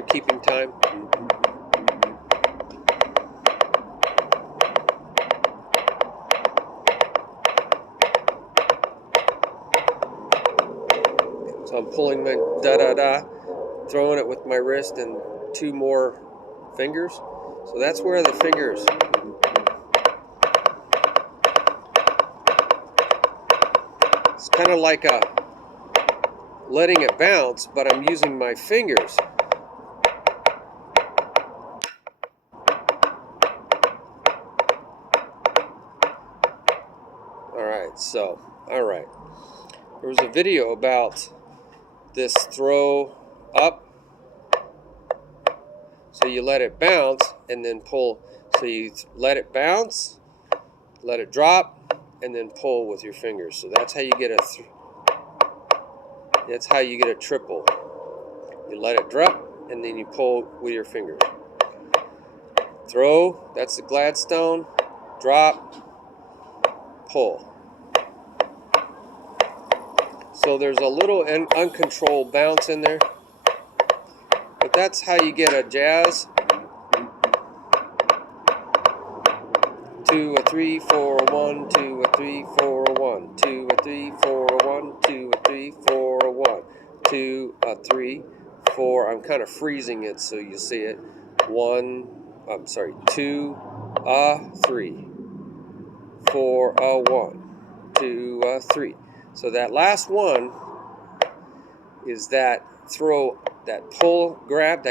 you're keeping time. So I'm pulling my da-da-da, throwing it with my wrist and 2 more fingers. So that's where the fingers. It's kind of like letting it bounce, but I'm using my fingers. Alright. There was a video about this throw up. So you let it bounce and then pull. So you let it bounce, let it drop, and then pull with your fingers. So that's how you get a triple. You let it drop and then you pull with your fingers. Throw, that's the Gladstone. Drop, pull. So there's a little uncontrolled bounce in there. But that's how you get a jazz. 2 a 3 4 a 1, 2 a 3 4 a 1, 2 a 3 4 a 1, 2 a 3 4 a 1, 2 a 3 4. I'm kind of freezing it so you see it. 2 a 3 4 a 1, 2 a 3. So that last one is that throw, that pull, grab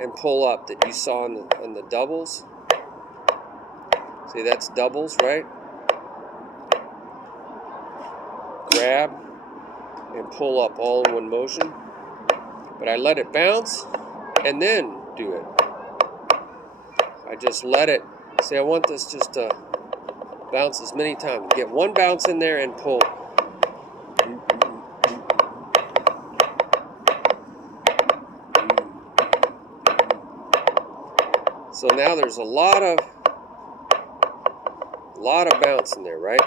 and pull up that you saw on the doubles. See, that's doubles, right? Grab and pull up all in one motion. But I let it bounce and then do it. I just let it. See, I want this just to bounce as many times. Get one bounce in there and pull. So now there's a lot of bounce in there, right?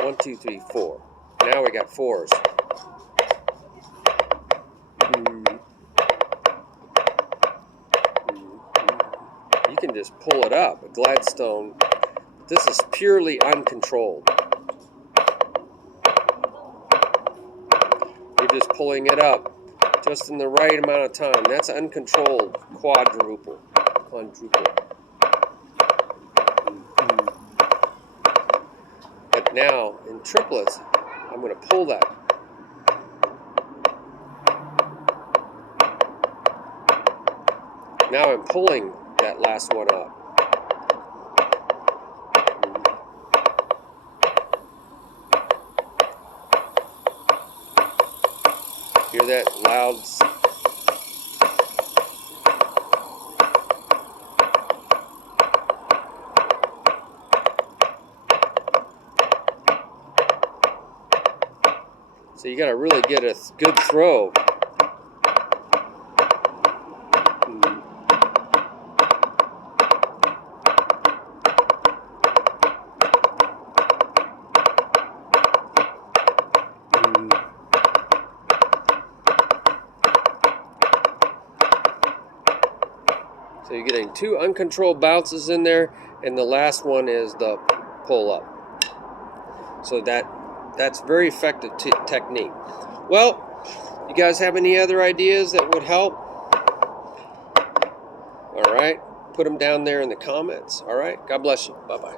1, 2, 3, 4. Now we got 4s. You can just pull it up, a Gladstone. This is purely uncontrolled. You're just pulling it up just in the right amount of time. That's uncontrolled quadruple. But now in triplets, I'm going to pull that. Now I'm pulling that last one up. Hear that loud? So you got to really get a good throw. So you're getting 2 uncontrolled bounces in there, and the last one is the pull up. So that's very effective technique. Well, you guys have any other ideas that would help? All right, put them down there in the comments. All right, God bless you. Bye-bye.